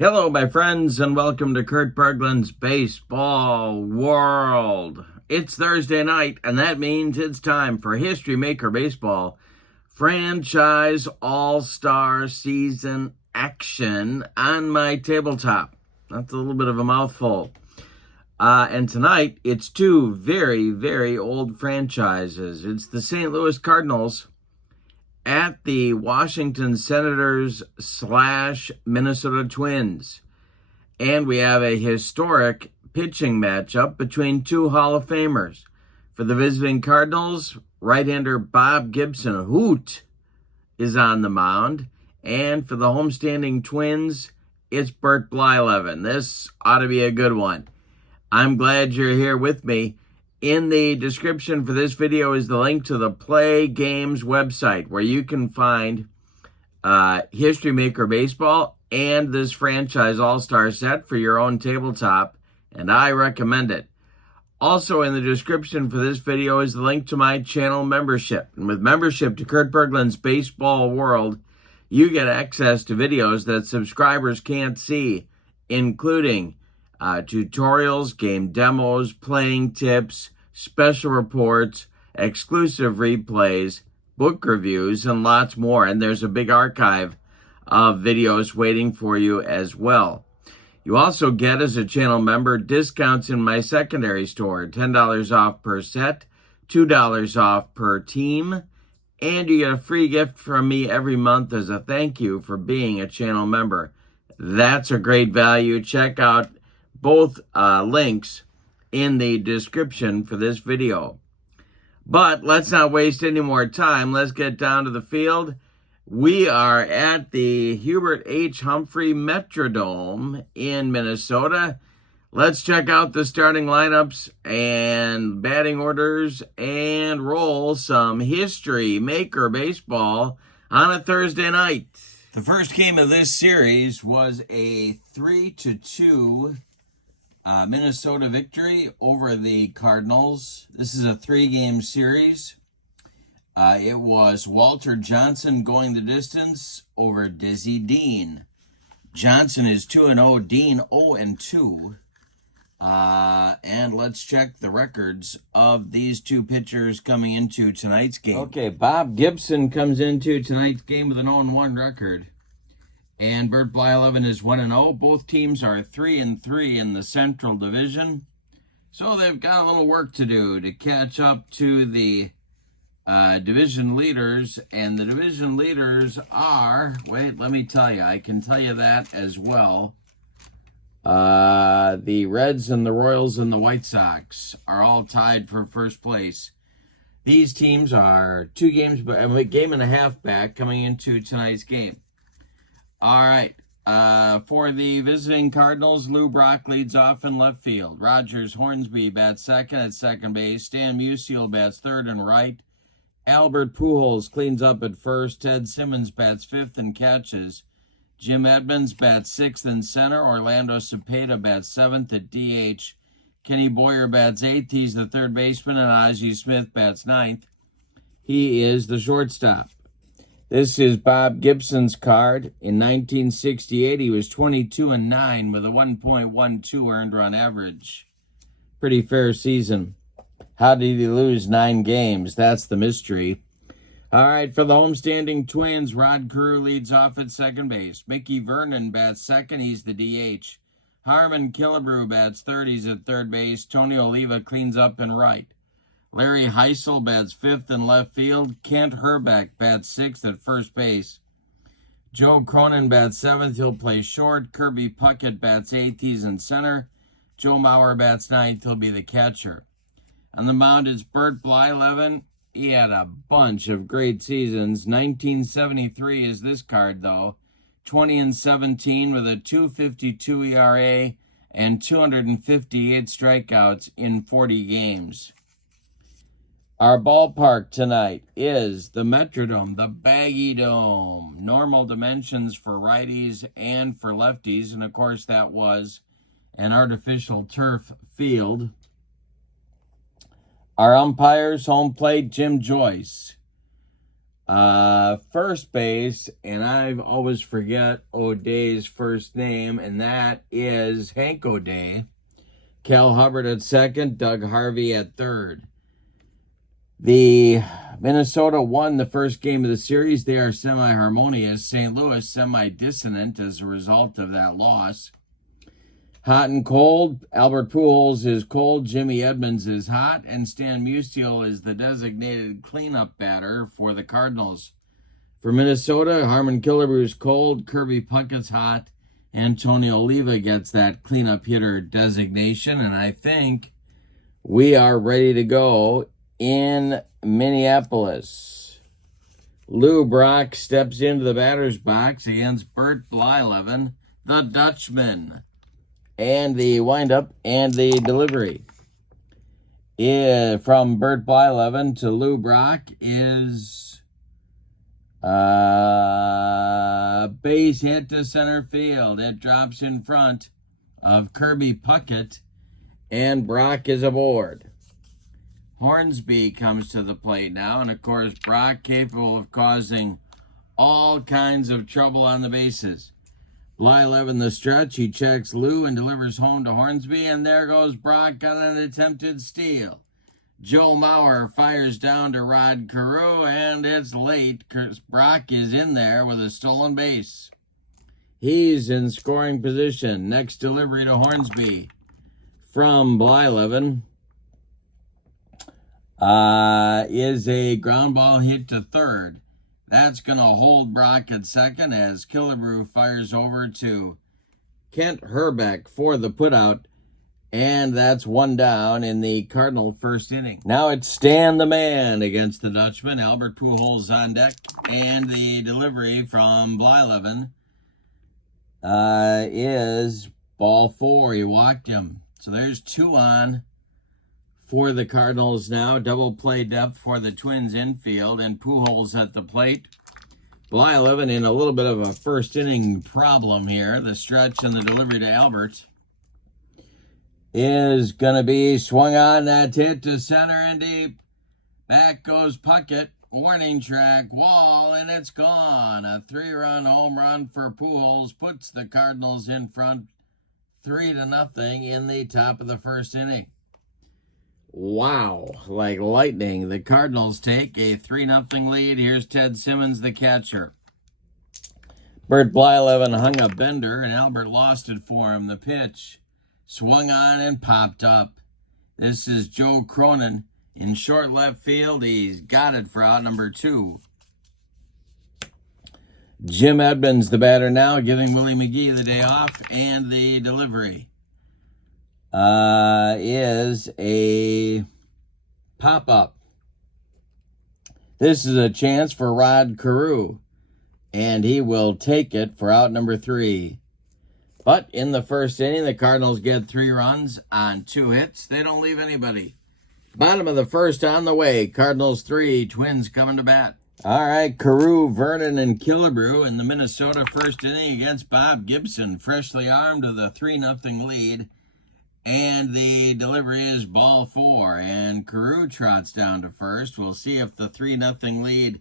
Hello, my friends, and welcome to Kurt Berglund's Baseball World. It's Thursday night, and that means it's time for History Maker Baseball Franchise All-Star Season action on my tabletop. That's a little bit of a mouthful. And tonight, it's two very, very old franchises. It's the St. Louis Cardinals at the Washington Senators / Minnesota Twins. And we have a historic pitching matchup between two Hall of Famers. For the visiting Cardinals, right-hander Bob Gibson, a hoot, is on the mound. And for the homestanding Twins, it's Bert Blyleven. This ought to be a good one. I'm glad you're here with me. In the description for this video is the link to the Play Games website where you can find History Maker Baseball and this franchise all-star set for your own tabletop, and I recommend it. Also in the description for this video is the link to my channel membership. And with membership to Kurt Berglund's Baseball World, you get access to videos that subscribers can't see, including tutorials, game demos, playing tips, special reports, exclusive replays, book reviews, and lots more. And there's a big archive of videos waiting for you as well. You also get, as a channel member, discounts in my secondary store, $10 off per set, $2 off per team, and you get a free gift from me every month as a thank you for being a channel member. That's a great value. Check out both links in the description for this video. But let's not waste any more time. Let's get down to the field. We are at the Hubert H. Humphrey Metrodome in Minnesota. Let's check out the starting lineups and batting orders and roll some History Maker Baseball on a Thursday night. The first game of this series was a 3-2 Minnesota victory over the Cardinals. This is a 3-game series. It was Walter Johnson going the distance over Dizzy Dean. Johnson is 2-0, Dean 0-2. And let's check the records of these two pitchers coming into tonight's game. Okay, Bob Gibson comes into tonight's game with an 0-1 record. And Bert Blyleven is 1-0. Both teams are 3-3 in the Central Division. So they've got a little work to do to catch up to the division leaders. And the division leaders are, wait, let me tell you. I can tell you that as well. The Reds and the Royals and the White Sox are all tied for first place. These teams are 2 games, a game and a half back coming into tonight's game. All right, for the visiting Cardinals, Lou Brock leads off in left field. Rogers Hornsby bats second at second base. Stan Musial bats third and right. Albert Pujols cleans up at first. Ted Simmons bats fifth and catches. Jim Edmonds bats sixth in center. Orlando Cepeda bats seventh at DH. Kenny Boyer bats eighth. He's the third baseman. And Ozzie Smith bats ninth. He is the shortstop. This is Bob Gibson's card. In 1968, he was 22-9 with a 1.12 earned run average. Pretty fair season. How did he lose 9 games? That's the mystery. All right, for the homestanding Twins, Rod Carew leads off at second base. Mickey Vernon bats second. He's the DH. Harmon Killebrew bats third. He's at third base. Tony Oliva cleans up in right. Larry Heisel bats fifth in left field. Kent Herbeck bats sixth at first base. Joe Cronin bats seventh. He'll play short. Kirby Puckett bats eighth. He's in center. Joe Mauer bats ninth. He'll be the catcher. On the mound is Bert Blyleven. He had a bunch of great seasons. 1973 is this card, though. 20-17 with a 2.52 ERA and 258 strikeouts in 40 games. Our ballpark tonight is the Metrodome, the Baggy Dome. Normal dimensions for righties and for lefties. And, of course, that was an artificial turf field. Our umpires, home plate, Jim Joyce. first base, and I always forget O'Day's first name, and that is Hank O'Day. Cal Hubbard at second, Doug Harvey at third. The Minnesota won the first game of the series. They are semi-harmonious. St. Louis semi-dissonant as a result of that loss. Hot and cold. Albert Pujols is cold. Jimmy Edmonds is hot. And Stan Musial is the designated cleanup batter for the Cardinals. For Minnesota, Harmon Killebrew's cold. Kirby Puckett's hot. Antonio Oliva gets that cleanup hitter designation. And I think we are ready to go in Minneapolis. Lou Brock steps into the batter's box against Bert Blyleven, the Dutchman. And the windup and the delivery from Bert Blyleven to Lou Brock is base hit to center field. It drops in front of Kirby Puckett, and Brock is aboard. Hornsby comes to the plate now, and of course Brock capable of causing all kinds of trouble on the bases. Blyleven the stretch, he checks Lou and delivers home to Hornsby, and there goes Brock on an attempted steal. Joe Mauer fires down to Rod Carew, and it's late because Brock is in there with a stolen base. He's in scoring position. Next delivery to Hornsby from Blyleven is a ground ball hit to third. That's going to hold Brock at second as Killebrew fires over to Kent Herbeck for the putout. And that's one down in the Cardinal first inning. Now it's Stan the Man against the Dutchman. Albert Pujols on deck. And the delivery from Blyleven is ball four. He walked him. So there's 2 on for the Cardinals now. Double play depth for the Twins infield, and Pujols at the plate. Blyleven in a little bit of a first inning problem here. The stretch and the delivery to Albert is going to be swung on. That hit to center and deep. Back goes Puckett. Warning track, wall, and it's gone. A 3-run home run for Pujols puts the Cardinals in front 3-0 in the top of the first inning. Wow, like lightning, the Cardinals take a 3-0 lead. Here's Ted Simmons, the catcher. Bert Blyleven hung a bender, and Albert lost it for him. The pitch swung on and popped up. This is Joe Cronin in short left field. He's got it for out number 2. Jim Edmonds, the batter now, giving Willie McGee the day off, and the delivery is a pop-up. This is a chance for Rod Carew, and he will take it for out number 3. But in the first inning, the Cardinals get 3 runs on 2 hits. They don't leave anybody. Bottom of the first on the way. Cardinals 3, Twins coming to bat. All right, Carew, Vernon, and Killebrew in the Minnesota first inning against Bob Gibson, freshly armed with a 3-0 lead. And the delivery is ball 4, and Carew trots down to first. We'll see if the 3-0 lead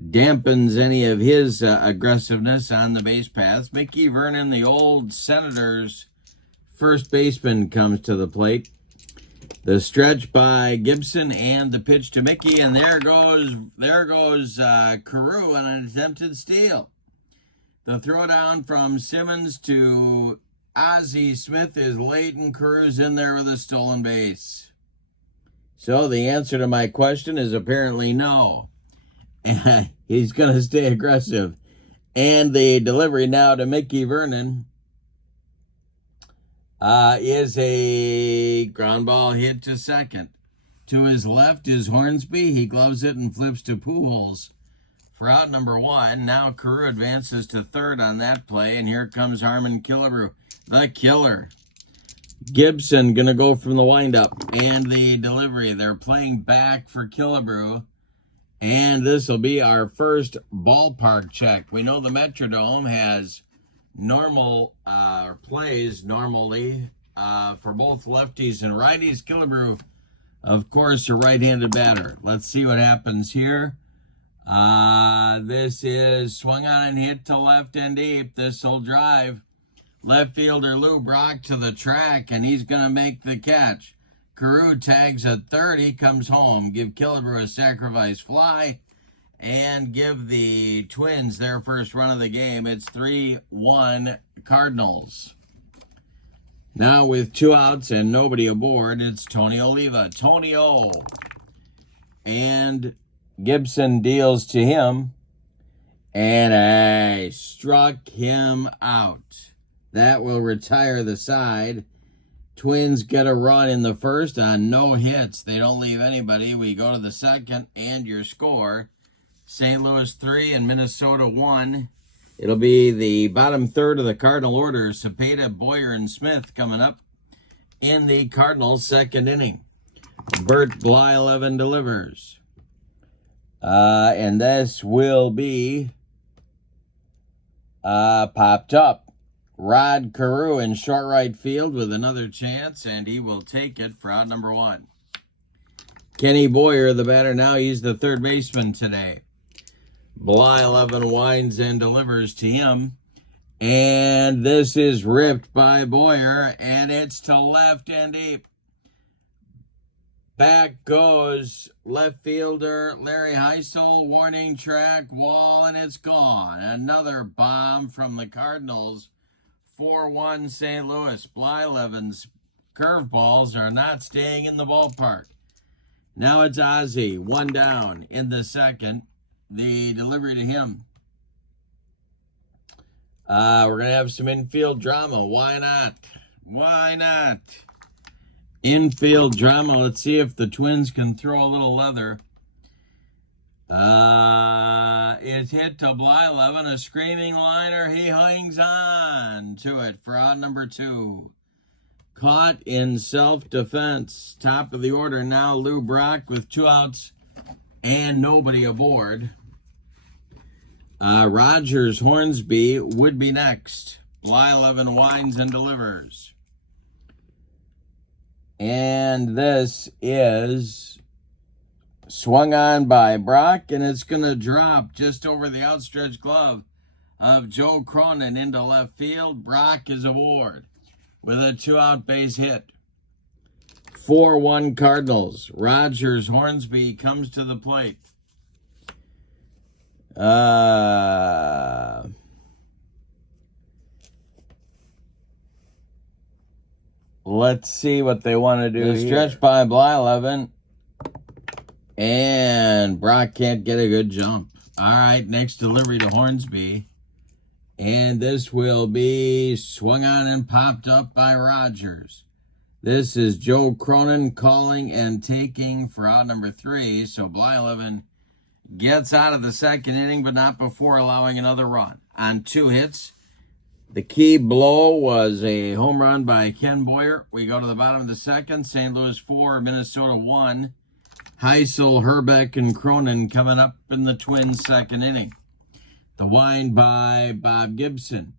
dampens any of his aggressiveness on the base paths. Mickey Vernon, the old Senators first baseman, comes to the plate. The stretch by Gibson and the pitch to Mickey, and there goes Carew on an attempted steal. The throw down from Simmons to Ozzie Smith is late, and Carew's in there with a stolen base. So the answer to my question is apparently no. And he's going to stay aggressive. And the delivery now to Mickey Vernon is a ground ball hit to second. To his left is Hornsby. He gloves it and flips to Pujols for out number 1. Now Carew advances to third on that play, and here comes Harmon Killebrew, the killer. Gibson going to go from the windup and the delivery. They're playing back for Killebrew, and this will be our first ballpark check. We know the Metrodome has normal plays normally for both lefties and righties. Killebrew, of course, a right-handed batter. Let's see what happens here. This is swung on and hit to left and deep. This will drive left fielder Lou Brock to the track, and he's going to make the catch. Carew tags at third. He comes home. Give Killebrew a sacrifice fly and give the Twins their first run of the game. It's 3-1 Cardinals. Now with 2 outs and nobody aboard, it's Tony Oliva. Tony O. And Gibson deals to him, and I struck him out. That will retire the side. Twins get a run in the first on no hits. They don't leave anybody. We go to the second, and your score, St. Louis 3 and Minnesota 1. It'll be the bottom third of the Cardinal order. Cepeda, Boyer, and Smith coming up in the Cardinals' second inning. Bert Blyleven delivers. And this will be popped up. Rod Carew in short right field with another chance, and he will take it for out number 1. Kenny Boyer, the batter now, he's the third baseman today. Blyleven winds and delivers to him. And this is ripped by Boyer, and it's to left and deep. Back goes left fielder Larry Heisel, warning track, wall, and it's gone. Another bomb from the Cardinals. 4-1 St. Louis. Blyleven's curveballs are not staying in the ballpark. Now it's Ozzie, 1 down in the second. The delivery to him. We're going to have some infield drama. Why not? Why not? Infield drama. Let's see if the Twins can throw a little leather. It's hit to Blyleven, a screaming liner. He hangs on to it for out number 2. Caught in self-defense. Top of the order now, Lou Brock with 2 outs and nobody aboard. Rogers Hornsby would be next. Blyleven winds and delivers. And this is swung on by Brock, and it's going to drop just over the outstretched glove of Joe Cronin into left field. Brock is aboard with a 2-out base hit. 4-1 Cardinals. Rogers Hornsby comes to the plate. Let's see what they want to do. Stretch by Blyleven. And Brock can't get a good jump. All right, next delivery to Hornsby. And this will be swung on and popped up by Rogers. This is Joe Cronin calling and taking for out number 3. So Blyleven gets out of the second inning, but not before allowing another run. On 2 hits, the key blow was a home run by Ken Boyer. We go to the bottom of the second. St. Louis 4, Minnesota 1. Heisel, Herbeck, and Cronin coming up in the Twins' second inning. The wind by Bob Gibson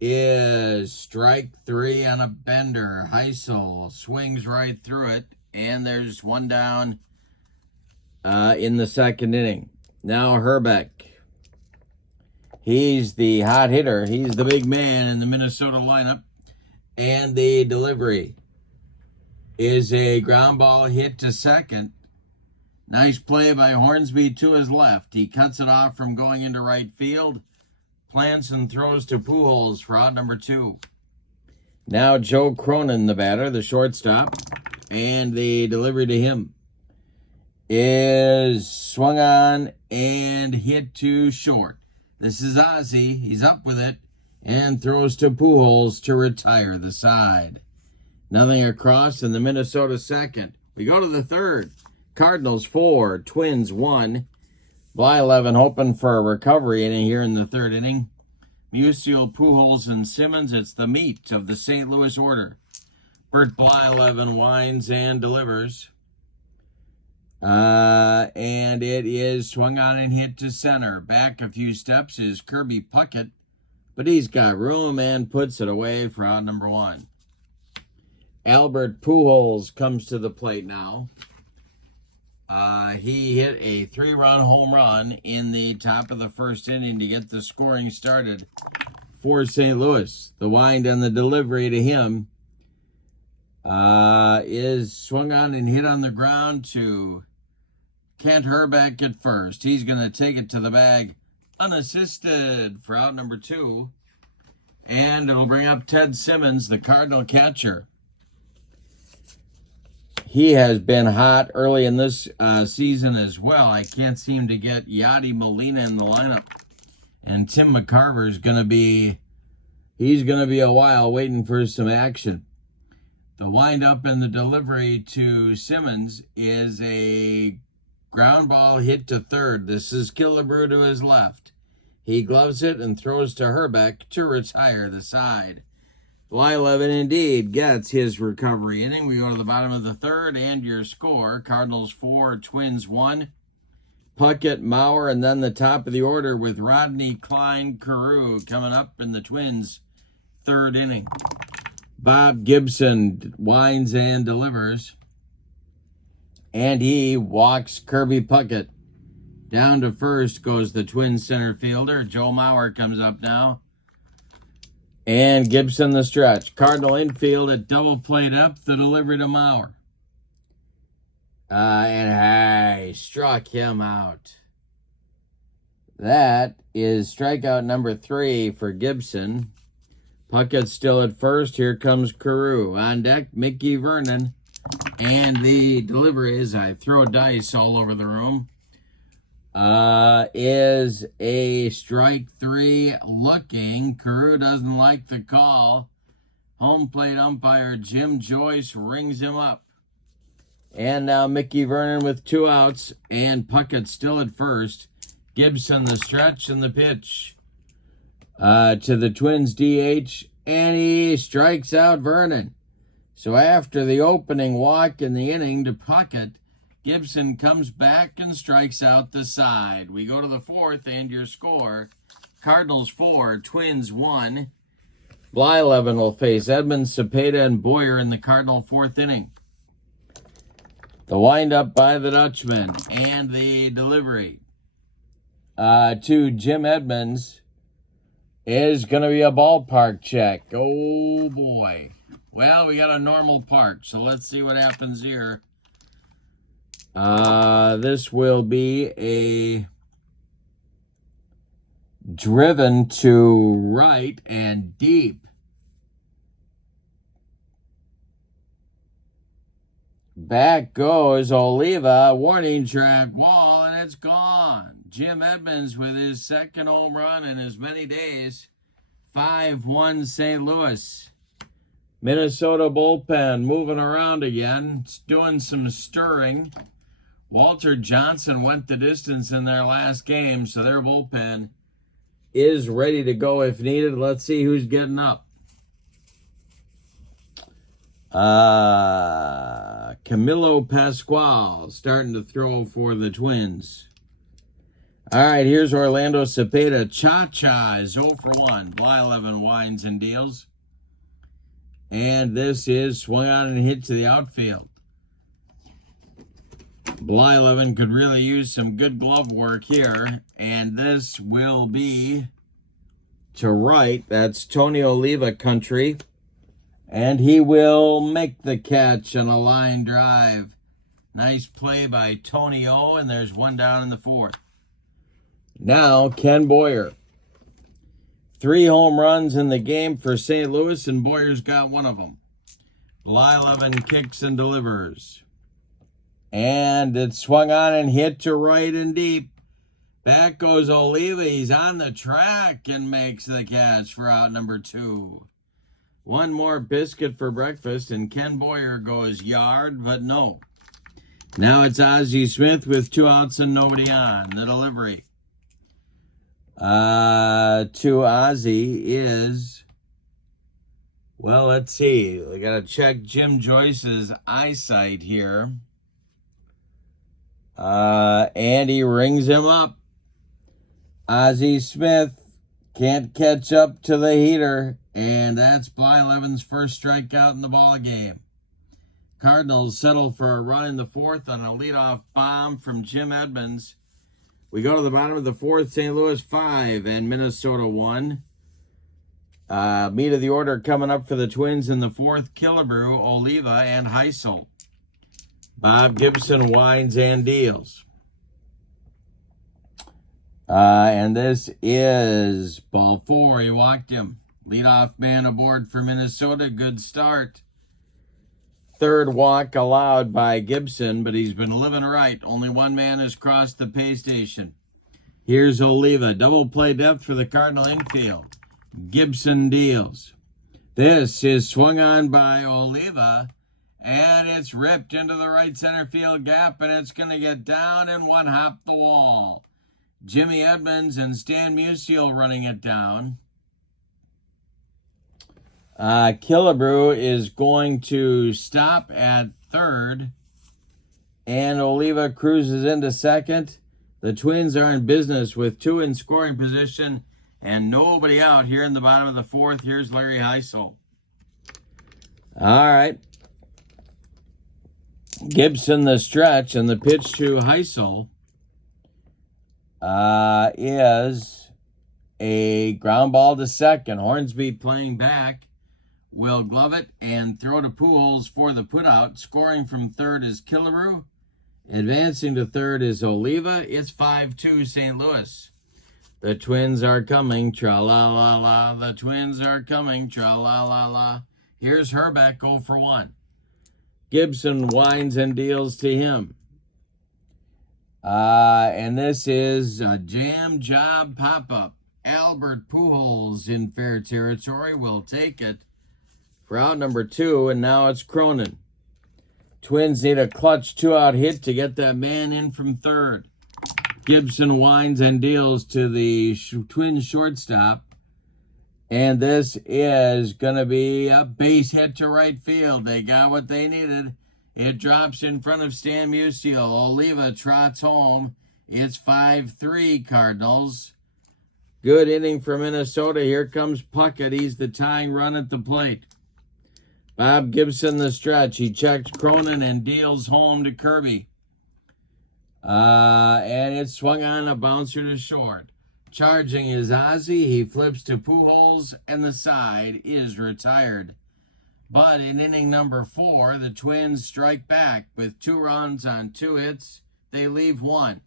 is strike 3 on a bender. Heisel swings right through it, and there's 1 down in the second inning. Now Herbeck. He's the hot hitter. He's the big man in the Minnesota lineup. And the delivery is a ground ball hit to second. Nice play by Hornsby to his left. He cuts it off from going into right field. Plants and throws to Pujols for out number 2. Now Joe Cronin, the batter, the shortstop. And the delivery to him is swung on and hit to short. This is Ozzie. He's up with it and throws to Pujols to retire the side. Nothing across in the Minnesota second. We go to the third. Cardinals 4, Twins 1. Blyleven hoping for a recovery inning here in the third inning. Musial, Pujols, and Simmons. It's the meat of the St. Louis order. Bert Blyleven winds and delivers. And it is swung on and hit to center. Back a few steps is Kirby Puckett, but he's got room and puts it away for out number 1. Albert Pujols comes to the plate now. He hit a 3-run home run in the top of the first inning to get the scoring started for St. Louis. The wind and the delivery to him is swung on and hit on the ground to Kent Herbeck at first. He's going to take it to the bag unassisted for out number 2. And it'll bring up Ted Simmons, the Cardinal catcher. He has been hot early in this season as well. I can't seem to get Yadi Molina in the lineup. And Tim McCarver's going to be, he's going to be a while waiting for some action. The windup and the delivery to Simmons is a ground ball hit to third. This is Killebrew to his left. He gloves it and throws to Herbeck to retire the side. Blyleven indeed gets his recovery inning. We go to the bottom of the third and your score. Cardinals 4, Twins 1. Puckett, Maurer, and then the top of the order with Rodney, Klein, Carew coming up in the Twins' third inning. Bob Gibson winds and delivers. And he walks Kirby Puckett. Down to first goes the Twins center fielder. Joe Mauer comes up now. And Gibson the stretch. Cardinal infield at double play depth. The delivery to Mauer. And he struck him out. That is strikeout number 3 for Gibson. Puckett still at first. Here comes Carew. On deck, Mickey Vernon. And the delivery, as I throw dice all over the room, is a strike 3 looking. Carew doesn't like the call. Home plate umpire Jim Joyce rings him up. And now Mickey Vernon with 2 outs and Puckett still at first. Gibson the stretch and the pitch to the Twins DH, and he strikes out Vernon. So after the opening walk in the inning to Puckett, Gibson comes back and strikes out the side. We go to the fourth and your score. Cardinals 4, Twins 1. Blyleven will face Edmonds, Cepeda, and Boyer in the Cardinal 4th inning. The windup by the Dutchman and the delivery to Jim Edmonds is going to be a ballpark check. Oh, boy. Well, we got a normal park, so let's see what happens here. This will be a driven to right and deep. Back goes Oliva, warning track wall, and it's gone. Jim Edmonds with his second home run in as many days. 5-1 St. Louis. Minnesota bullpen moving around again. It's doing some stirring. Walter Johnson went the distance in their last game, so their bullpen is ready to go if needed. Let's see who's getting up. Camilo Pascual starting to throw for the Twins. All right, here's Orlando Cepeda. Cha-Cha is 0 for 1. Blyleven winds and deals. And this is swung out and hit to the outfield. Blyleven could really use some good glove work here. And this will be to right. That's Tony Oliva country. And he will make the catch on a line drive. Nice play by Tony O, and there's one down in the fourth. Now, Ken Boyer. 3 home runs in the game for St. Louis, and Boyer's got one of them. Blyleven kicks and delivers. And it's swung on and hit to right and deep. Back goes Oliva. He's on the track and makes the catch for out number 2. One more biscuit for breakfast, and Ken Boyer goes yard, but no. Now it's Ozzie Smith with 2 outs and nobody on. The delivery to Ozzie is, well, let's see. We got to check Jim Joyce's eyesight here. And he rings him up. Ozzie Smith can't catch up to the heater. And that's Blyleven's first strikeout in the ball game. Cardinals settle for a run in the fourth on a leadoff bomb from Jim Edmonds. We go to the bottom of the fourth, St. Louis 5 and Minnesota 1. Meat of the order coming up for the Twins in the fourth, Killebrew, Oliva, and Heisel. Bob Gibson winds and deals. And this is ball 4. He walked him. Leadoff man aboard for Minnesota. Good start. Third walk allowed by Gibson, but he's been living right. Only one man has crossed the pay station. Here's Oliva. Double play depth for the Cardinal infield. Gibson deals. This is swung on by Oliva, and it's ripped into the right center field gap, and it's going to get down and one hop the wall. Jimmy Edmonds and Stan Musial running it down. Killebrew is going to stop at third, and Oliva cruises into second. The Twins are in business with 2 in scoring position and nobody out here in the bottom of the fourth. Here's Larry Heisel. All right. Gibson the stretch, and the pitch to Heisel is a ground ball to second. Hornsby playing back will glove it and throw to Pujols for the putout. Scoring from third is Killebrew. Advancing to third is Oliva. It's 5-2 St. Louis. The Twins are coming, tra-la-la-la. The Twins are coming, tra-la-la-la. Here's Herbeck, 0 for 1. Gibson winds and deals to him. And this is a jam job pop-up. Albert Pujols in fair territory will take it for out number 2, and now it's Cronin. Twins need a clutch 2-out hit to get that man in from third. Gibson winds and deals to the Twins shortstop. And this is going to be a base hit to right field. They got what they needed. It drops in front of Stan Musial. Oliva trots home. It's 5-3 Cardinals. Good inning for Minnesota. Here comes Puckett. He's the tying run at the plate. Bob Gibson the stretch. He checks Cronin and deals home to Kirby. And it's swung on, a bouncer to short. Charging is Ozzie. He flips to Pujols, and the side is retired. But in inning number 4, the Twins strike back with 2 runs on 2 hits. They leave 1.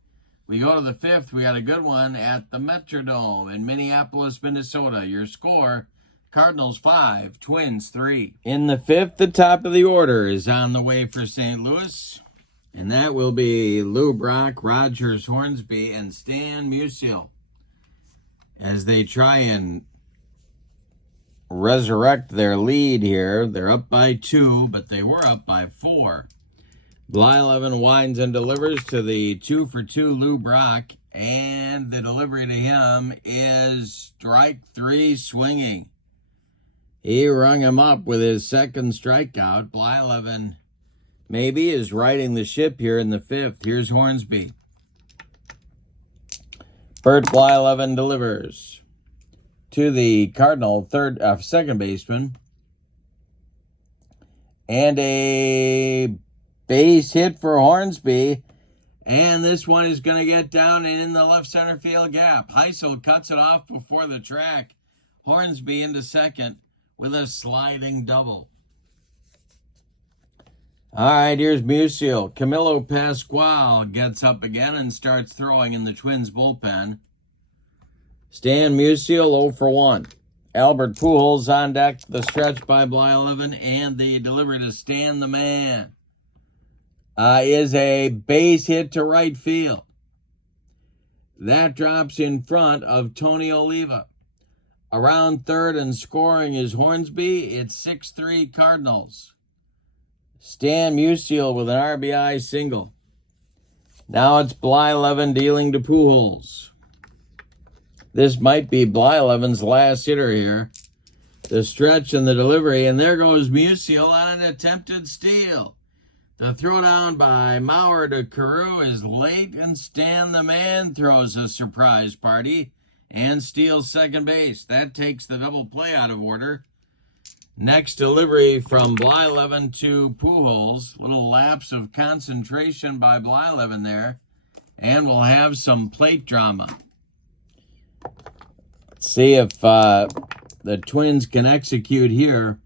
We go to the 5th. We got a good one at the Metrodome in Minneapolis, Minnesota. Your score, Cardinals 5, Twins 3. In the 5th, the top of the order is on the way for St. Louis. And that will be Lou Brock, Rogers, Hornsby, and Stan Musial, as they try and resurrect their lead here. They're up by 2, but they were up by 4. Blyleven winds and delivers to the 2 for 2 Lou Brock, and the delivery to him is strike 3 swinging. He rung him up with his second strikeout. Blyleven maybe is riding the ship here in the 5th. Here's Hornsby. Bert Blyleven delivers to the Cardinal second baseman. And a base hit for Hornsby. And this one is going to get down and in the left center field gap. Heisel cuts it off before the track. Hornsby into second with a sliding double. All right, here's Musial. Camilo Pascual gets up again and starts throwing in the Twins bullpen. Stan Musial 0 for 1. Albert Pujols on deck. The stretch by Blyleven, and the delivery to Stan the Man is a base hit to right field. That drops in front of Tony Oliva. Around third and scoring is Hornsby. It's 6-3 Cardinals. Stan Musial with an RBI single. Now it's Blyleven dealing to Pujols. This might be Blyleven's last hitter here. The stretch and the delivery, and there goes Musial on an attempted steal. The throwdown by Maurer to Carew is late, and Stan the Man throws a surprise party and steals second base. That takes the double play out of order. Next delivery from Blyleven to Pujols. Little lapse of concentration by Blyleven there. And we'll have some plate drama. Let's see if the Twins can execute here.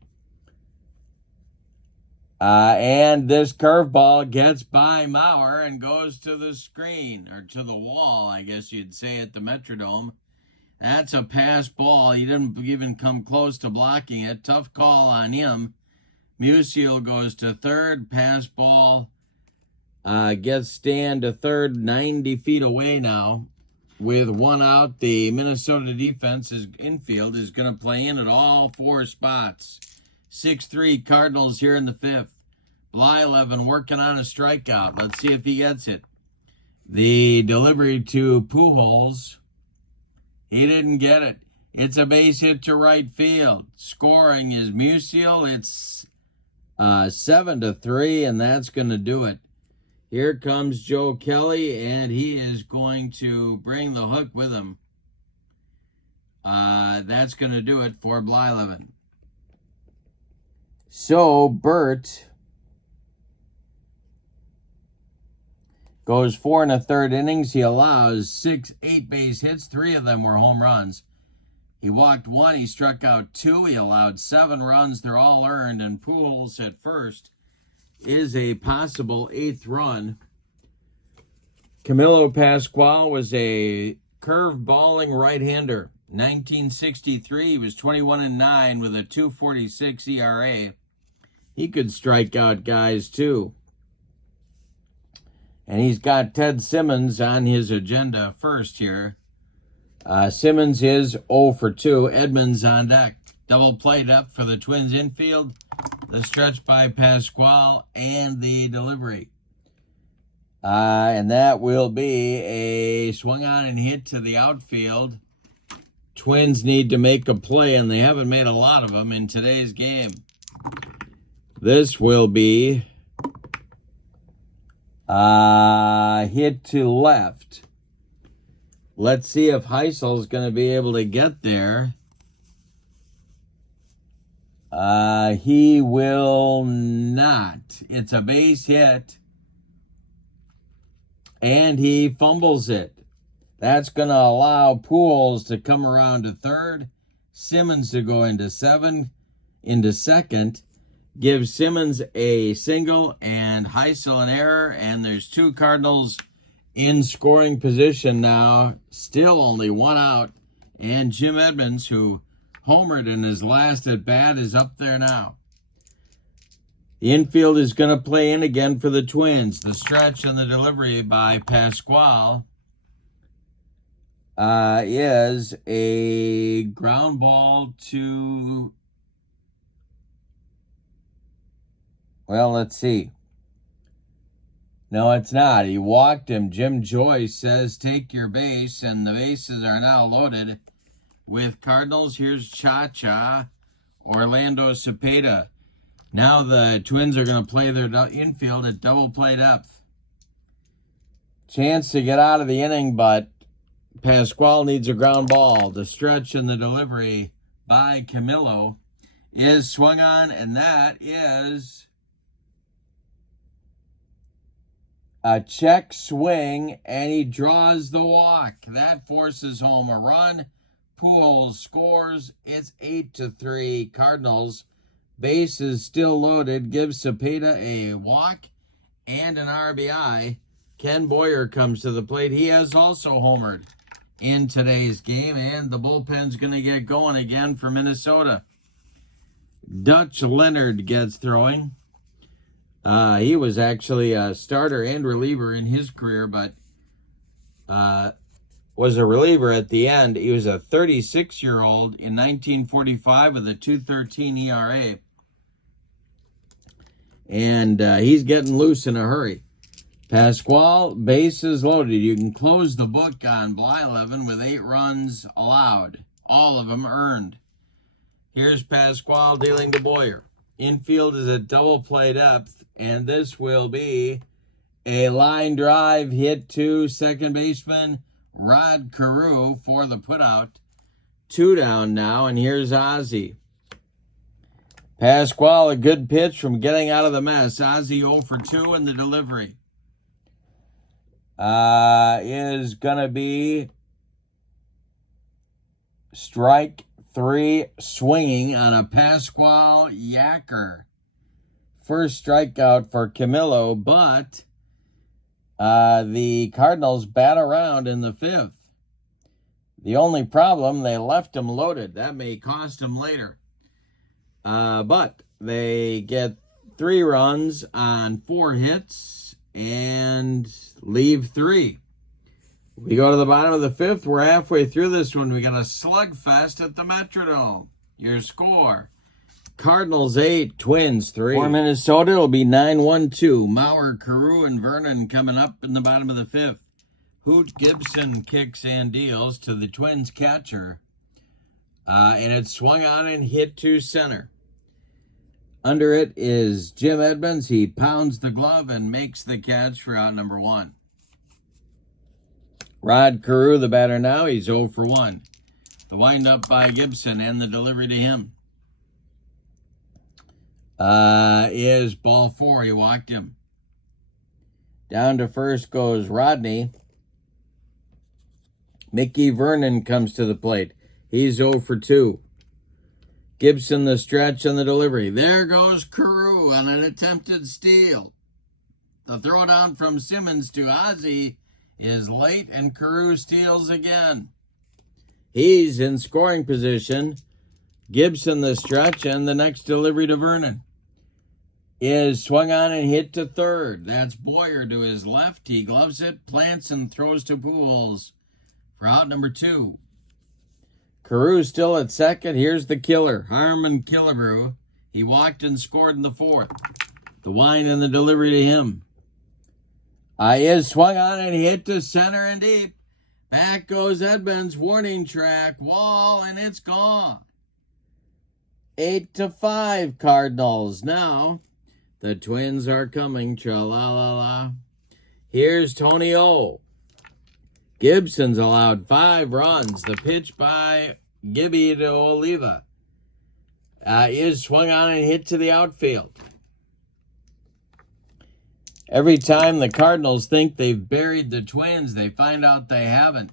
And this curveball gets by Mauer and goes to the screen, or to the wall, I guess you'd say, at the Metrodome. That's a pass ball. He didn't even come close to blocking it. Tough call on him. Musial goes to third. Pass ball gets Stan to third, 90 feet away now. With one out, the Minnesota defense infield is going to play in at all four spots. 6-3 Cardinals here in the fifth. Blyleven working on a strikeout. Let's see if he gets it. The delivery to Pujols. He didn't get it. It's a base hit to right field. Scoring is Musial. It's 7-3, and that's going to do it. Here comes Joe Kelly, and he is going to bring the hook with him. That's going to do it for Blyleven. So Burt goes 4 1/3 innings. He allows 6 8-base hits. 3 of them were home runs. He walked 1. He struck out 2. He allowed 7 runs. They're all earned. And Pujols at first is a possible 8th run. Camilo Pascual was a curve-balling right-hander. 1963, he was 21-9 with a 2.46 ERA. He could strike out guys, too. And he's got Ted Simmons on his agenda first here. Simmons is 0 for 2. Edmonds on deck. Double play up for the Twins infield. The stretch by Pascual and the delivery. And that will be a swung on and hit to the outfield. Twins need to make a play, and they haven't made a lot of them in today's game. This will be hit to left. Let's see if Heisel's going to be able to get there. He will not. It's a base hit. And he fumbles it. That's going to allow Pujols to come around to third. Simmons to go into second. Gives Simmons a single and Heisel an error. And there's 2 Cardinals in scoring position now. Still only 1 out. And Jim Edmonds, who homered in his last at-bat, is up there now. The infield is going to play in again for the Twins. The stretch and the delivery by Pascual is a ground ball to... Well, let's see. No, it's not. He walked him. Jim Joyce says, take your base, and the bases are now loaded with Cardinals. Here's Cha-Cha, Orlando Cepeda. Now the Twins are going to play their infield at double play depth. Chance to get out of the inning, but Pascual needs a ground ball. The stretch and the delivery by Camilo is swung on, and that is a check swing, and he draws the walk. That forces home a run. Pujols scores. It's 8-3 Cardinals. Base is still loaded. Gives Cepeda a walk and an RBI. Ken Boyer comes to the plate. He has also homered in today's game, and the bullpen's going to get going again for Minnesota. Dutch Leonard gets throwing. He was actually a starter and reliever in his career, but was a reliever at the end. He was a 36-year-old in 1945 with a 2.13 ERA. And he's getting loose in a hurry. Pascual, bases loaded. You can close the book on Blyleven with 8 runs allowed. All of them earned. Here's Pascual dealing to Boyer. Infield is at double play depth, and this will be a line drive hit to second baseman Rod Carew for the putout. 2 down now, and here's Ozzie. Pasquale, a good pitch from getting out of the mess. Ozzie 0 for 2 in the delivery. Is going to be strike 3 swinging on a Pasquale yacker. First strikeout for Camilo, but the Cardinals bat around in the 5th. The only problem, they left him loaded. That may cost him later. But they get 3 runs on 4 hits and leave 3. We go to the bottom of the 5th. We're halfway through this one. We got a slugfest at the Metrodome. Your score: Cardinals 8, Twins 3. For Minnesota, it'll be 9-1-2. Mauer, Carew, and Vernon coming up in the bottom of the 5th. Hoot Gibson kicks and deals to the Twins catcher. And it's swung on and hit to center. Under it is Jim Edmonds. He pounds the glove and makes the catch for out number 1. Rod Carew, the batter now. He's 0 for 1. The windup by Gibson and the delivery to him is ball 4. He walked him. Down to first goes Rodney. Mickey Vernon comes to the plate. He's 0 for 2. Gibson the stretch on the delivery. There goes Carew on an attempted steal. The throwdown from Simmons to Ozzie is late, and Carew steals again. He's in scoring position. Gibson the stretch, and the next delivery to Vernon is swung on and hit to third. That's Boyer to his left. He gloves it, plants, and throws to Pujols for out number 2. Carew still at second. Here's the killer, Harmon Killebrew. He walked and scored in the 4th. The wind and the delivery to him is swung on and hit to center and deep. Back goes Edmonds, warning track, wall, and it's gone. 8-5 Cardinals. Now the Twins are coming. Tra-la-la-la. Here's Tony O. Gibson's allowed 5 runs. The pitch by Gibby to Oliva is swung on and hit to the outfield. Every time the Cardinals think they've buried the Twins, they find out they haven't.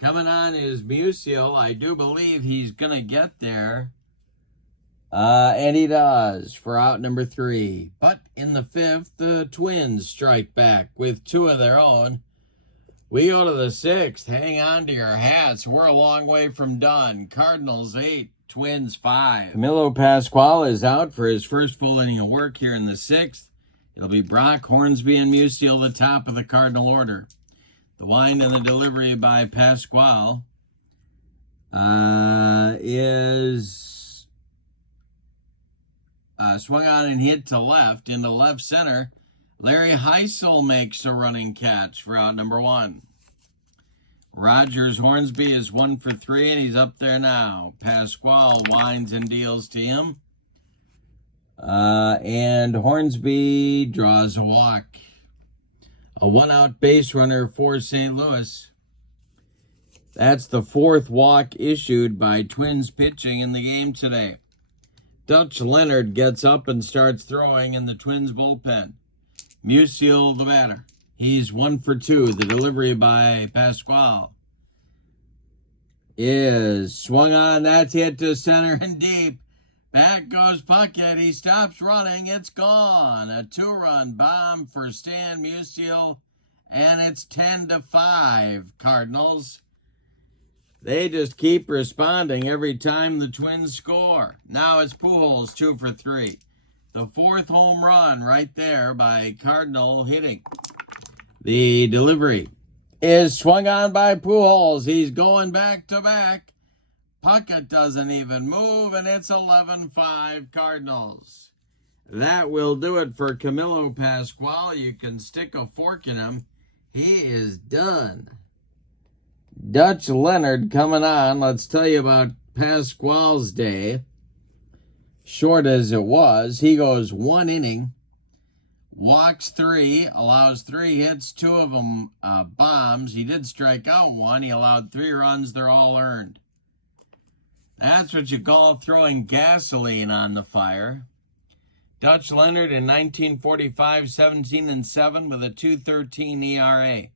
Coming on is Musial. I do believe he's going to get there. And he does for out number 3. But in the 5th, the Twins strike back with 2 of their own. We go to the 6th. Hang on to your hats. We're a long way from done. Cardinals 8, Twins 5. Camilo Pasquale is out for his first full inning of work here in the 6th. It'll be Brock, Hornsby, and Musial the top of the Cardinal order. The wind and the delivery by Pasquale is swung on and hit to left into left center. Larry Heisel makes a running catch for out number 1. Rogers Hornsby is 1 for 3, and he's up there now. Pasquale winds and deals to him. And Hornsby draws a walk. A 1-out base runner for St. Louis. That's the 4th walk issued by Twins pitching in the game today. Dutch Leonard gets up and starts throwing in the Twins bullpen. Musial, the batter. He's 1 for 2. The delivery by Pasquale is swung on. That's hit to center and deep. Back goes Puckett. He stops running. It's gone. A 2-run bomb for Stan Musial, and it's 10-5 Cardinals. They just keep responding every time the Twins score. Now it's Pujols 2 for 3. The 4th home run right there by Cardinal hitting. The delivery is swung on by Pujols. He's going back to back. Puckett doesn't even move, and it's 11-5 Cardinals. That will do it for Camilo Pasquale. You can stick a fork in him. He is done. Dutch Leonard coming on. Let's tell you about Pasquale's day. Short as it was, he goes 1 inning, walks 3, allows 3 hits, 2 of them bombs. He did strike out 1. He allowed 3 runs. They're all earned. That's what you call throwing gasoline on the fire. Dutch Leonard in 1945, 17-7 with a 2.13 ERA.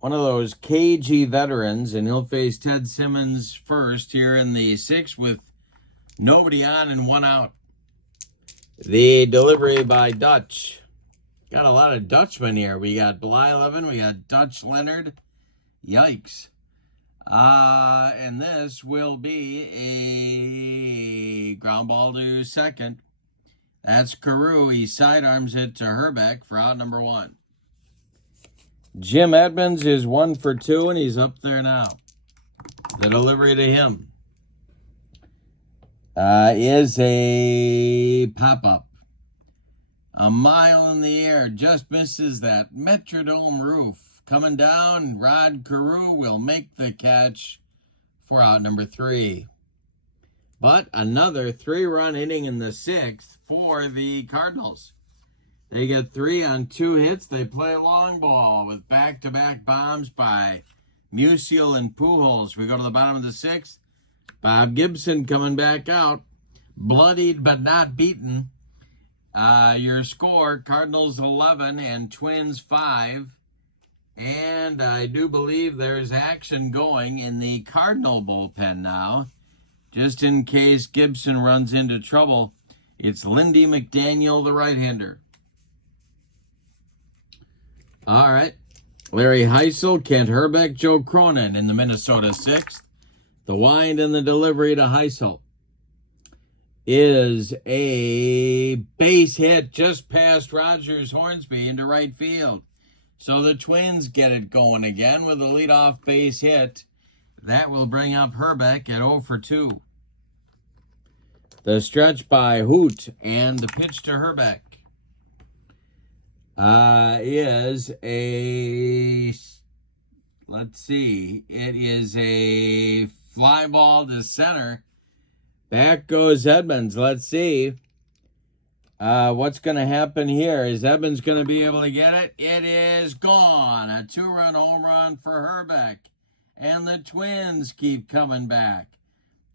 One of those cagey veterans, and he'll face Ted Simmons first here in the sixth with nobody on and one out. The delivery by Dutch. Got a lot of Dutchmen here. We got Blyleven, we got Dutch Leonard. Yikes. And this will be a ground ball to second. That's Carew. He sidearms it to Herbeck for out number one. Jim Edmonds is 1 for 2, and he's up there now. The delivery to him is a pop-up. A mile in the air, just misses that Metrodome roof. Coming down, Rod Carew will make the catch for out number 3. But another 3-run inning in the sixth for the Cardinals. They get 3 on 2 hits. They play long ball with back-to-back bombs by Musial and Pujols. We go to the bottom of the sixth. Bob Gibson coming back out. Bloodied but not beaten. Your score, Cardinals 11 and Twins 5. And I do believe there's action going in the Cardinal bullpen now. Just in case Gibson runs into trouble, it's Lindy McDaniel, the right-hander. All right. Larry Heisel, Kent Herbeck, Joe Cronin in the Minnesota sixth. The wind and the delivery to Heisel is a base hit just past Rogers Hornsby into right field. So the Twins get it going again with a leadoff base hit. That will bring up Herbeck at 0 for 2. The stretch by Hoot and the pitch to Herbeck is a, let's see, it is a fly ball to center. Back goes Edmonds. Let's see. What's going to happen here? Is Edmonds going to be able to get it? It is gone. A 2-run home run for Herbeck. And the Twins keep coming back.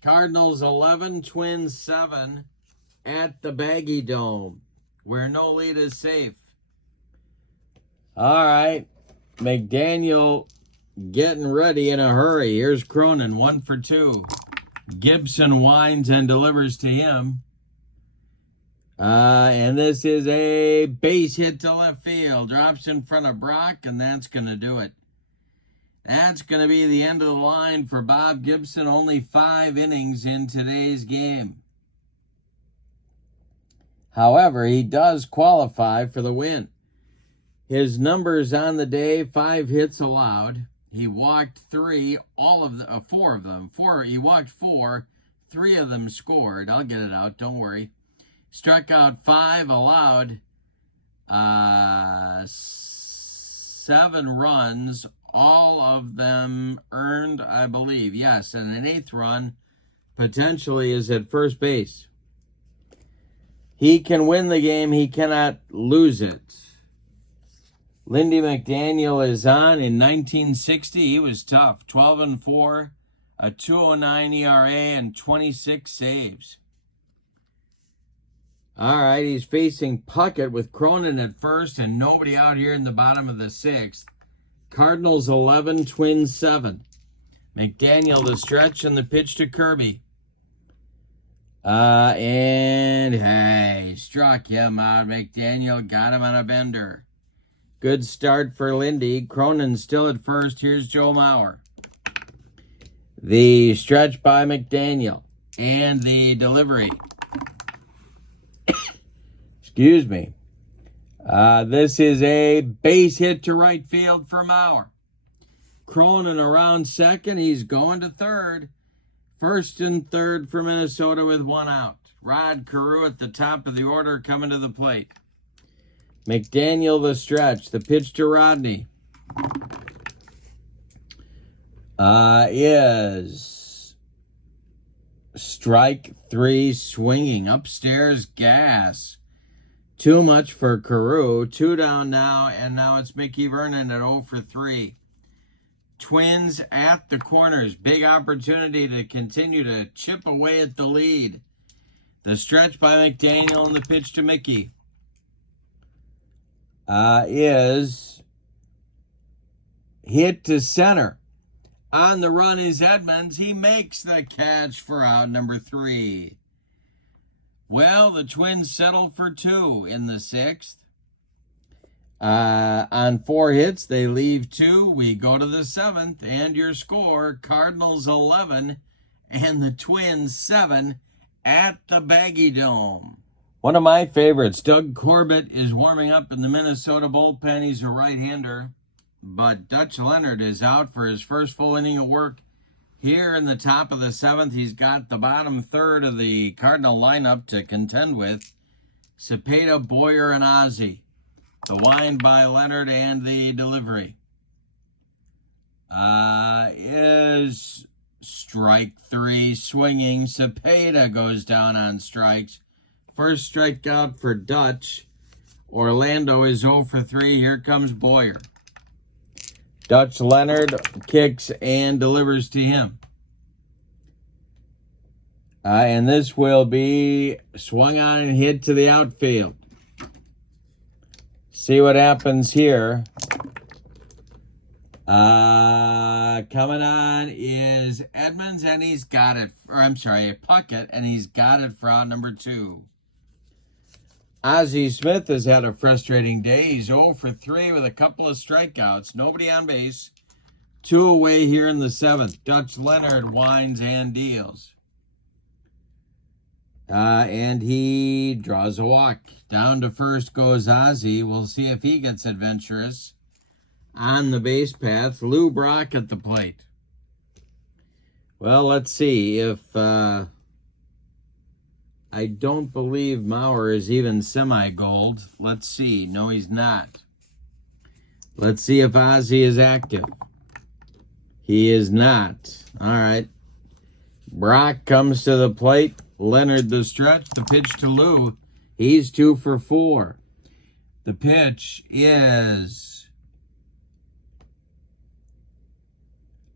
Cardinals 11, Twins 7 at the Baggy Dome, where no lead is safe. All right. McDaniel getting ready in a hurry. Here's Cronin, 1 for 2. Gibson winds and delivers to him. And this is a base hit to left field. Drops in front of Brock, and that's going to do it. That's going to be the end of the line for Bob Gibson. Only 5 innings in today's game. However, he does qualify for the win. His numbers on the day, 5 hits allowed. He walked 3, 4 of them. He walked 4, 3 of them scored. I'll get it out, don't worry. Struck out 5, allowed 7 runs, all of them earned, I believe. Yes, and an 8th run potentially is at first base. He can win the game. He cannot lose it. Lindy McDaniel is on. In 1960, he was tough. 12-4, a 2.09 ERA, and 26 saves. All right, he's facing Puckett with Cronin at first and nobody out here in the bottom of the sixth. Cardinals 11, Twins 7. McDaniel the stretch and the pitch to Kirby. And hey, struck him out. McDaniel got him on a bender. Good start for Lindy. Cronin still at first. Here's Joe Mauer. The stretch by McDaniel and the delivery. Excuse me. This is a base hit to right field for Mauer. Cronin around second. He's going to third. First and third for Minnesota with 1 out. Rod Carew at the top of the order coming to the plate. McDaniel the stretch. The pitch to Rodney is strike 3, swinging. Upstairs gas. Too much for Carew. 2 down now, and now it's Mickey Vernon at 0 for 3. Twins at the corners. Big opportunity to continue to chip away at the lead. The stretch by McDaniel and the pitch to Mickey is hit to center. On the run is Edmonds. He makes the catch for out number 3. Well, the Twins settle for 2 in the 6th. On 4 hits, they leave 2. We go to the 7th, and your score, Cardinals 11 and the Twins 7 at the Baggy Dome. One of my favorites, Doug Corbett, is warming up in the Minnesota bullpen. He's a right-hander. But Dutch Leonard is out for his first full inning of work here in the top of the 7th. He's got the bottom third of the Cardinal lineup to contend with. Cepeda, Boyer, and Ozzie. The wind by Leonard and the delivery is strike 3. Swinging. Cepeda goes down on strikes. First strikeout for Dutch. Orlando is 0 for 3. Here comes Boyer. Dutch Leonard kicks and delivers to him. And this will be swung on and hit to the outfield. See what happens here. Coming on is Edmonds, and he's got it. Or I'm sorry, Puckett, and he's got it for out number 2. Ozzie Smith has had a frustrating day. He's 0 for 3 with a couple of strikeouts. Nobody on base. 2 away here in the 7th. Dutch Leonard winds and deals. And he draws a walk. Down to first goes Ozzie. We'll see if he gets adventurous on the base path. Lou Brock at the plate. Well, let's see if... I don't believe Mauer is even semi-gold. Let's see. No, he's not. Let's see if Ozzie is active. He is not. All right. Brock comes to the plate. Leonard the stretch. The pitch to Lou. He's 2 for 4. The pitch is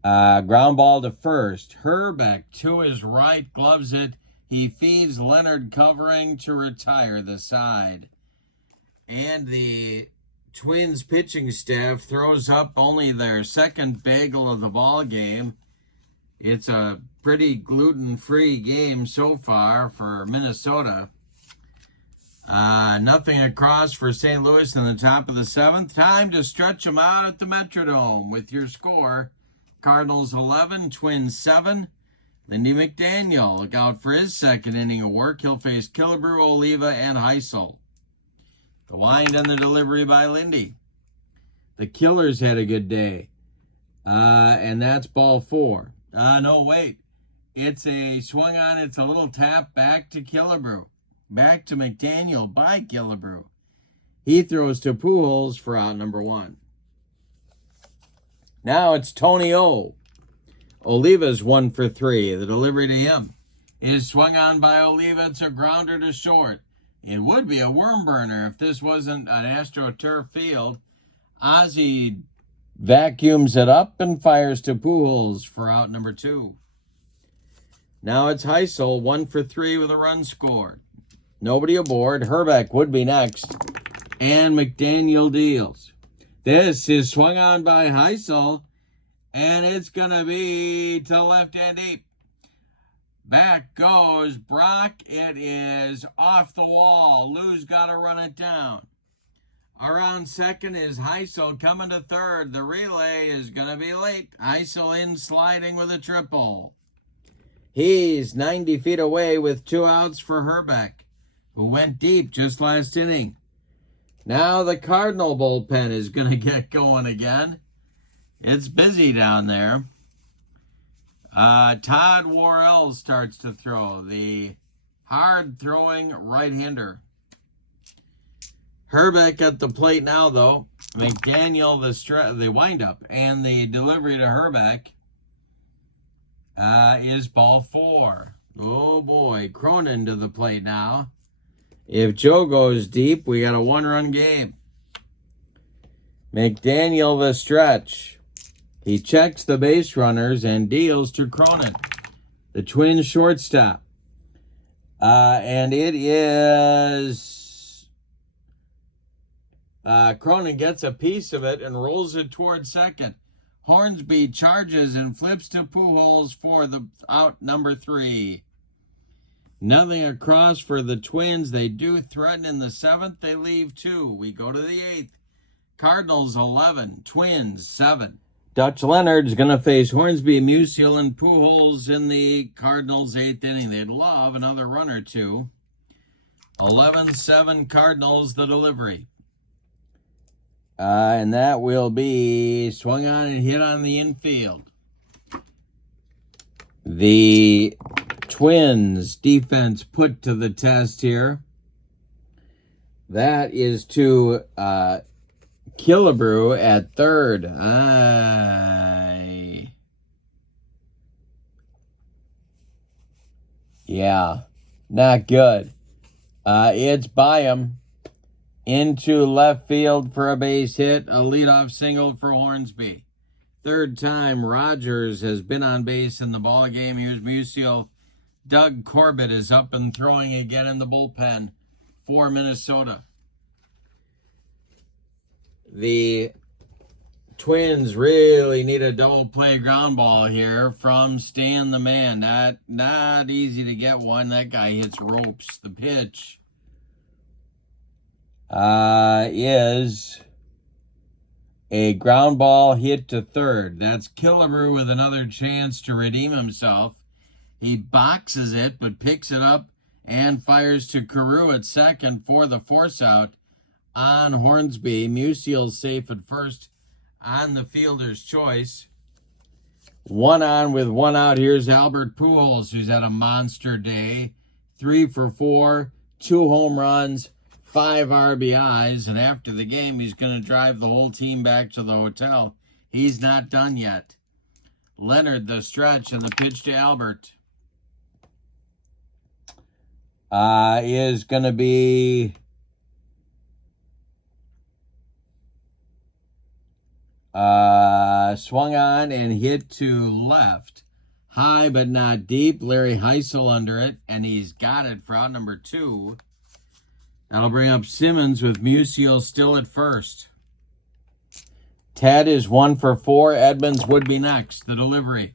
ground ball to first. Herbeck to his right. Gloves it. He feeds Leonard covering to retire the side. And the Twins pitching staff throws up only their second bagel of the ball game. It's a pretty gluten-free game so far for Minnesota. Nothing across for St. Louis in the top of the 7th. Time to stretch them out at the Metrodome with your score. Cardinals 11, Twins 7. Lindy McDaniel, look out for his second inning of work. He'll face Killebrew, Oliva, and Heisel. The wind and the delivery by Lindy. The Killers had a good day. And that's ball 4. No, wait. It's a swung on. It's a little tap back to Killebrew. Back to McDaniel by Killebrew. He throws to Pujols for out number 1. Now it's Tony O. Oliva's 1 for 3. The delivery to him is swung on by Oliva. It's a grounder to short. It would be a worm burner if this wasn't an AstroTurf field. Ozzie vacuums it up and fires to Pujols for out number 2. Now it's Heisel, 1 for 3 with a run scored. Nobody aboard. Herbeck would be next. And McDaniel deals. This is swung on by Heisel. And it's going to be to left and deep. Back goes Brock. It is off the wall. Lou's got to run it down. Around second is Heisel coming to third. The relay is going to be late. Heisel in sliding with a triple. He's 90 feet away with 2 outs for Herbeck, who went deep just last inning. Now the Cardinal bullpen is going to get going again. It's busy down there. Todd Worrell starts to throw, the hard-throwing right-hander. Herbeck at the plate now, though. McDaniel, the windup, and the delivery to Herbeck is ball 4. Oh, boy. Cronin to the plate now. If Joe goes deep, we got a 1-run game. McDaniel the stretch. He checks the base runners and deals to Cronin, the Twins shortstop. And it is... Cronin gets a piece of it and rolls it toward second. Hornsby charges and flips to Pujols for the out number 3. Nothing across for the Twins. They do threaten in the 7th. They leave 2. We go to the 8th. Cardinals 11, Twins 7. Dutch Leonard's going to face Hornsby, Musial, and Pujols in the Cardinals' 8th inning. They'd love another run or two. 11-7 Cardinals, the delivery. And that will be swung on and hit on the infield. The Twins defense put to the test here. That is to Killebrew at third. Yeah, not good. It's Byam into left field for a base hit, a leadoff single for Hornsby. Third time Rogers has been on base in the ball game. Here's Musial. Doug Corbett is up and throwing again in the bullpen for Minnesota. The Twins really need a double play ground ball here from Stan the Man. Not easy to get one. That guy hits ropes. The pitch is a ground ball hit to third. That's Killebrew with another chance to redeem himself. He boxes it, but picks it up and fires to Carew at second for the force out on Hornsby. Musial safe at first on the fielder's choice. 1 on with 1 out. Here's Albert Pujols, who's had a monster day. 3 for 4, 2 home runs, 5 RBIs, and after the game, he's going to drive the whole team back to the hotel. He's not done yet. Leonard, the stretch, and the pitch to Albert is going to be swung on and hit to left. High but not deep. Larry Heisel under it, and he's got it for out number 2. That'll bring up Simmons with Musial still at first. Ted is 1 for 4. Edmonds would be next. The delivery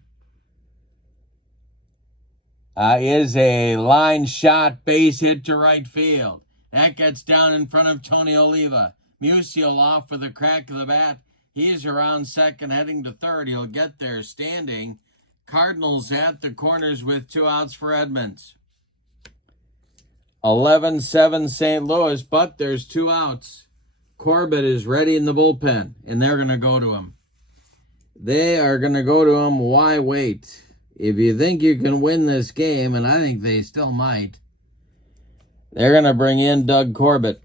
is a line shot, base hit to right field. That gets down in front of Tony Oliva. Musial off with a crack of the bat. He's around second, heading to third. He'll get there standing. Cardinals at the corners with 2 outs for Edmonds. 11-7 St. Louis, but there's 2 outs. Corbett is ready in the bullpen, and they're going to go to him. They are going to go to him. Why wait? If you think you can win this game, and I think they still might, they're going to bring in Doug Corbett.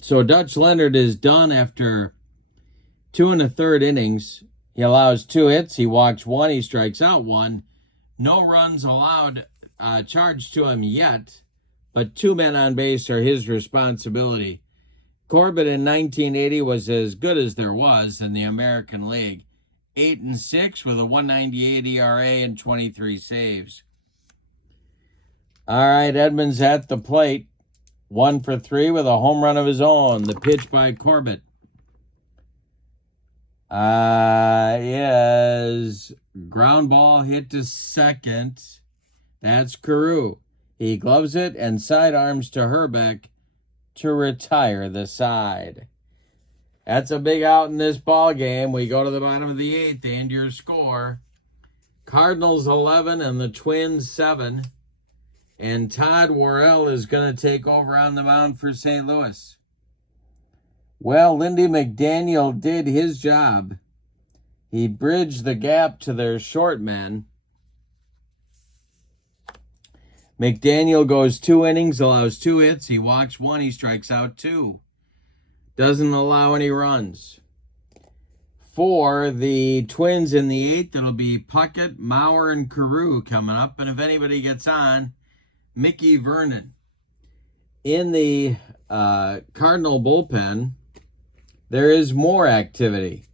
So Dutch Leonard is done after 2 1/3 innings. He allows 2 hits. He walks 1. He strikes out 1. No runs allowed charged to him yet, but 2 men on base are his responsibility. Corbett in 1980 was as good as there was in the American League. 8-6 with a 1.98 ERA and 23 saves. All right, Edmonds at the plate. 1 for 3 with a home run of his own. The pitch by Corbett is ground ball hit to second. That's Carew. He gloves it and sidearms to Herbeck to retire the side. That's a big out in this ball game. We go to the bottom of the 8th and your score. Cardinals 11 and the Twins 7. And Todd Worrell is going to take over on the mound for St. Louis. Well, Lindy McDaniel did his job. He bridged the gap to their short men. McDaniel goes 2 innings, allows 2 hits. He walks 1. He strikes out 2. Doesn't allow any runs. For the Twins in the 8th, it'll be Puckett, Mauer, and Carew coming up. And if anybody gets on, Mickey Vernon. In the Cardinal bullpen, there is more activity.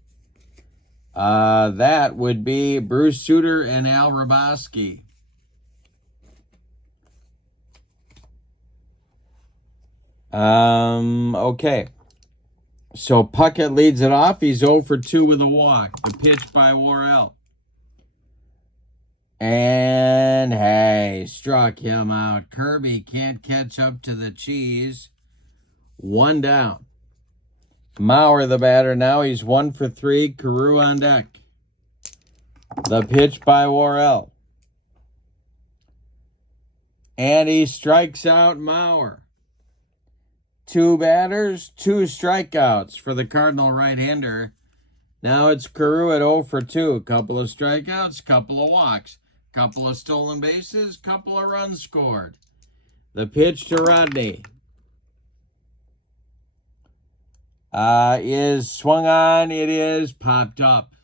That would be Bruce Sutter and Al Raboski. Okay. So Puckett leads it off. He's 0 for 2 with a walk. The pitch by Worrell. And hey, struck him out. Kirby can't catch up to the cheese. 1 down. Maurer the batter now. He's 1 for 3. Carew on deck. The pitch by Worrell. And he strikes out Maurer. 2 batters, 2 strikeouts for the Cardinal right-hander. Now it's Carew at 0 for 2. Couple of strikeouts, couple of walks, couple of stolen bases, couple of runs scored. The pitch to Rodney is swung on. It is popped up.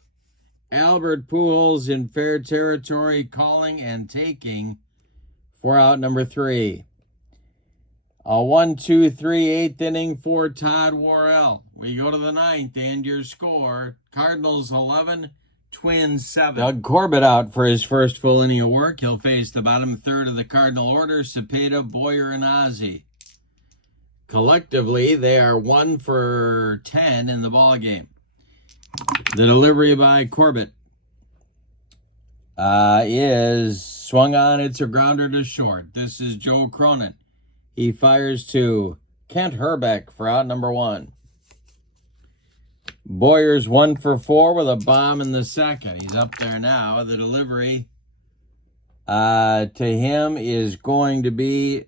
Albert Pujols in fair territory, calling and taking for out number 3. A 1-2-3 8th inning for Todd Worrell. We go to the 9th, and your score: Cardinals 11, Twins 7. Doug Corbett out for his first full inning of work. He'll face the bottom third of the Cardinal order: Cepeda, Boyer, and Ozzie. Collectively, they are 1 for 10 in the ball game. The delivery by Corbett is swung on. It's a grounder to short. This is Joe Cronin. He fires to Kent Herbeck for out number 1. Boyer's 1 for 4 with a bomb in the second. He's up there now. The delivery to him is going to be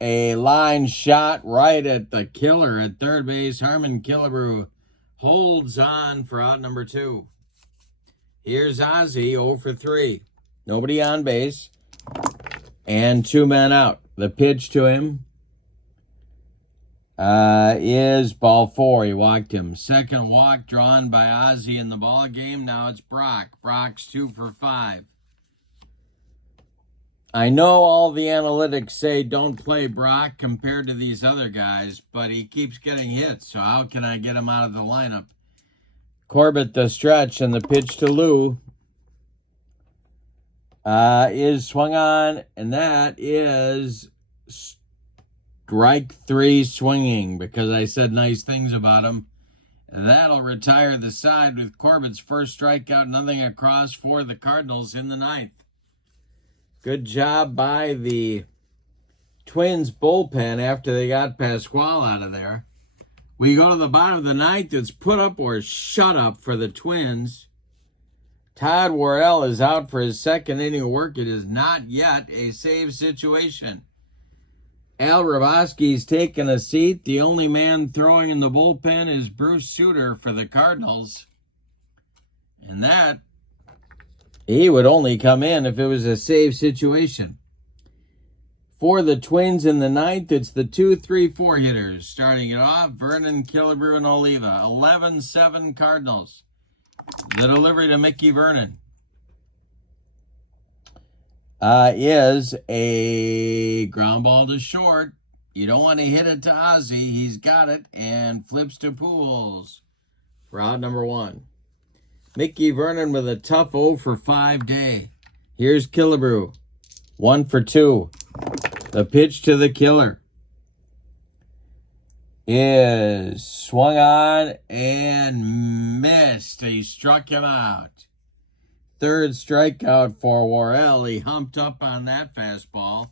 a line shot right at the killer at third base. Harmon Killebrew holds on for out number 2. Here's Ozzie, 0 for 3. Nobody on base and 2 men out. The pitch to him is ball 4. He walked him. Second walk drawn by Ozzie in the ball game. Now it's Brock. Brock's 2 for 5. I know all the analytics say don't play Brock compared to these other guys, but he keeps getting hits, so how can I get him out of the lineup? Corbett the stretch, and the pitch to Lou is swung on, and that is strike 3 swinging, because I said nice things about him. And that'll retire the side with Corbett's first strikeout, nothing across for the Cardinals in the 9th. Good job by the Twins bullpen after they got Pasquale out of there. We go to the bottom of the 9th. It's put up or shut up for the Twins. Todd Worrell is out for his second inning of work. It is not yet a save situation. Al Raboski's taken a seat. The only man throwing in the bullpen is Bruce Sutter for the Cardinals. And that, he would only come in if it was a save situation. For the Twins in the 9th, it's the 2-3-4 hitters. Starting it off, Vernon, Killebrew, and Oliva. 11-7 Cardinals. The delivery to Mickey Vernon is a ground ball to short. You don't want to hit it to Ozzie. He's got it and flips to Pujols for out number 1. Mickey Vernon with a tough 0 for 5 day. Here's Killebrew, 1 for 2. The pitch to the killer is swung on and missed. He struck him out. Third strikeout for Worrell. He humped up on that fastball.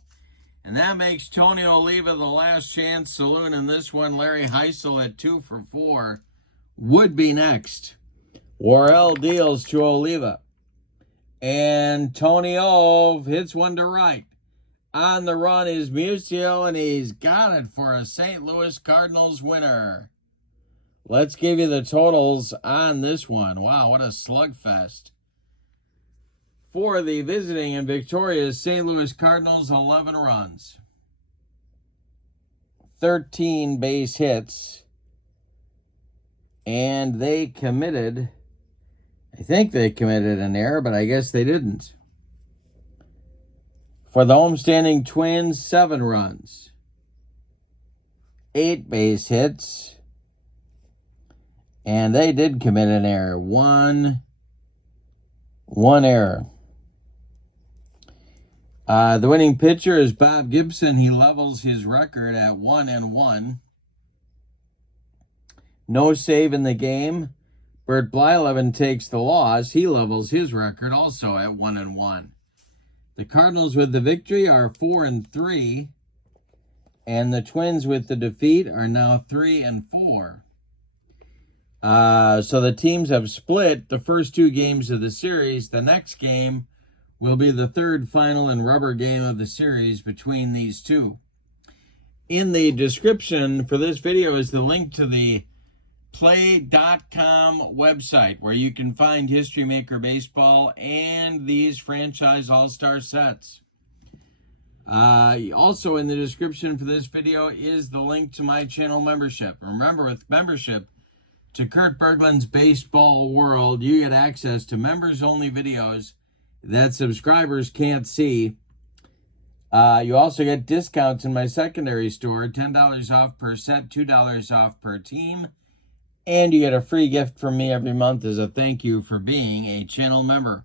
And that makes Tony Oliva the last chance saloon in this one. Larry Heisel at 2 for 4 would be next. Worrell deals to Oliva. And Tony Ove hits one to right. On the run is Musial, and he's got it for a St. Louis Cardinals winner. Let's give you the totals on this one. Wow, what a slugfest. For the visiting and victorious St. Louis Cardinals, 11 runs, 13 base hits, and they committed, I think they committed an error, but I guess they didn't. For the homestanding Twins, 7 runs, 8 base hits, And they did commit an error. One error. The winning pitcher is Bob Gibson. He levels his record at 1-1. No save in the game. Bert Blyleven takes the loss. He levels his record also at 1-1. The Cardinals with the victory are 4-3. And the Twins with the defeat are now 3-4. So the teams have split the first two games of the series. The next game will be the third, final, and rubber game of the series between these two. In the description for this video is the link to the play.com website where you can find History Maker Baseball and these franchise all-star sets. Also in the description for this video is the link to my channel membership. Remember, with membership to Kurt Berglund's Baseball World, you get access to members-only videos that subscribers can't see. You also get discounts in my secondary store, $10 off per set, $2 off per team. And you get a free gift from me every month as a thank you for being a channel member.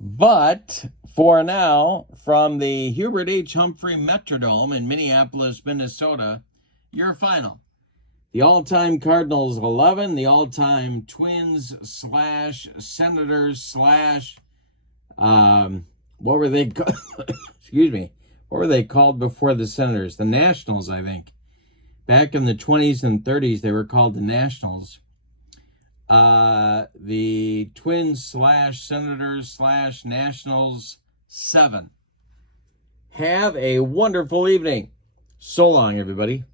But for now, from the Hubert H. Humphrey Metrodome in Minneapolis, Minnesota, your final. The all-time Cardinals 11, the all-time Twins / Senators / what were they called? Excuse me. What were they called before the Senators? The Nationals, I think. Back in the 20s and 30s, they were called the Nationals. The Twins / Senators / Nationals 7. Have a wonderful evening. So long, everybody.